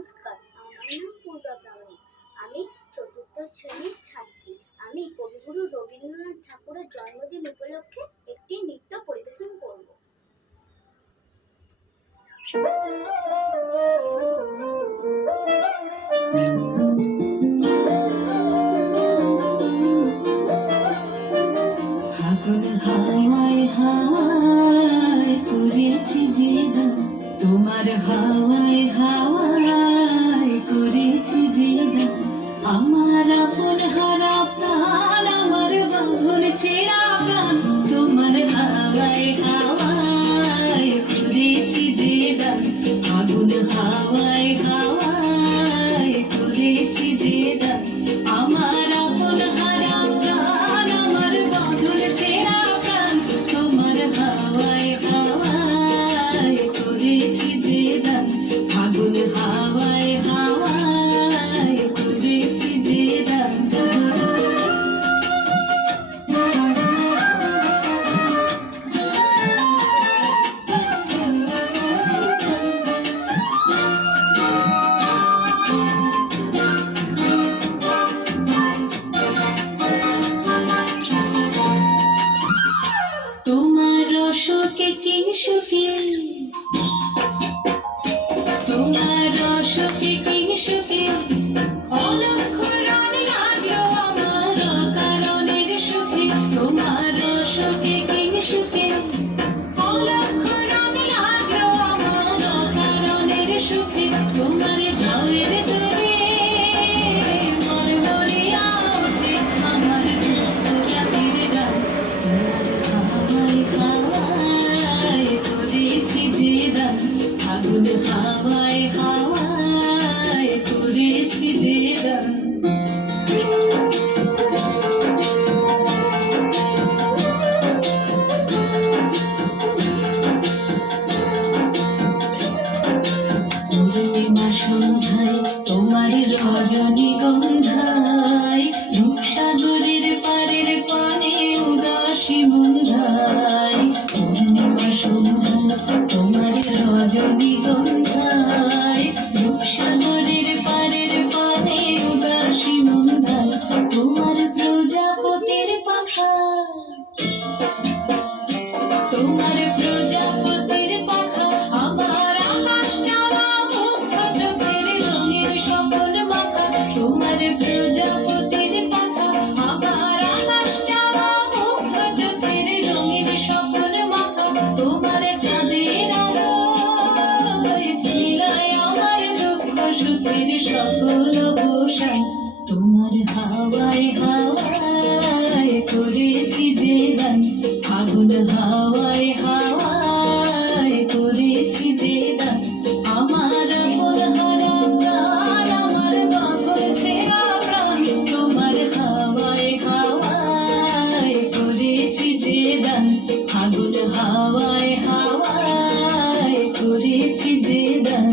নমস্কার, আমার নাম পূর্বা প্রামাণিক। আমি চতুর্থ শ্রেণীর ছাত্রী। আমি কবিগুরু রবীন্দ্রনাথ ঠাকুরের জন্মদিন উপলক্ষে একটি নৃত্য পরিবেশন করব। ফাগুন হাওয়ায় হাওয়ায় করেছি যে গান, তোমার হাওয়ায় হাওয়ায় করেছি যে গান। আমার আপন হারা প্রাণ, আমার বাঁধন ছেঁড়া প্রাণ, তোমার হাওয়ায় হাওয়ায় করেছি যে গান। ফাগুন হাওয়ায় হাওয়ায় করেছি যে গান। আমার আপন হারা প্রাণ, আমার বাঁধন ছেঁড়া প্রাণ, তোমার হাওয়ায় হাওয়ায় করেছি যে গান। ফাগুন হাওয়ায় হাওয়ায় করেছি যে গান। তোমার রসকে কিংসুকে, তোমার রসকে কিংসুকে, অলক্ষ রং লাগলো আমার কারণের সুখে। তোমার রসকে কিংসুকে, অলক্ষ রং লাগলো আমার কারণের সুখে। তোমার ঝাউয়ের তোরে মন ভরিয়া ওঠে আমার দুঃখ রাতের গান। তোমার হাওয়ায় হাওয়ায় করেছি যে গান। ফাগুন হাওয়ায় হাওয়ায় করেছি যে গান। পূর্ণিমা সন্ধ্যায় তোমার রজনীগন্ধায়, রূপসাগরের পারের পানে উদাসী মন্ধায়। পূর্ণিমা সন্ধ্যায় তোমার রজনীগন্ধায়, রূপসাগরের পারের পানে উদাসী মন্ধায়। তোমার প্রজাপতির পাখা, তোমার প্রজাপতির পাখা, আমার আকাশ চাওয়া মুগ্ধ চোখের রঙের স্বপন মাখা। তোমার প্রজাপতির পাখা, আমার আকাশ চাওয়া মুগ্ধ চোখের রঙের স্বপন মাখা। তোমার চাঁদের আলোয় মিলায় আমার দুঃখ সুখের সকল অবসান। তোমার হাওয়ায় হাওয়ায় করেছি যে গান। ফাগুন হাওয়ায় হাওয়ায় করেছি যে গান। আমার আপন হারা প্রাণ, আমার বাঁধন ছেঁড়া প্রাণ, তোমার হাওয়ায় হাওয়ায় করেছি যে গান। ফাগুন হাওয়ায় হাওয়ায় করেছি যে গান।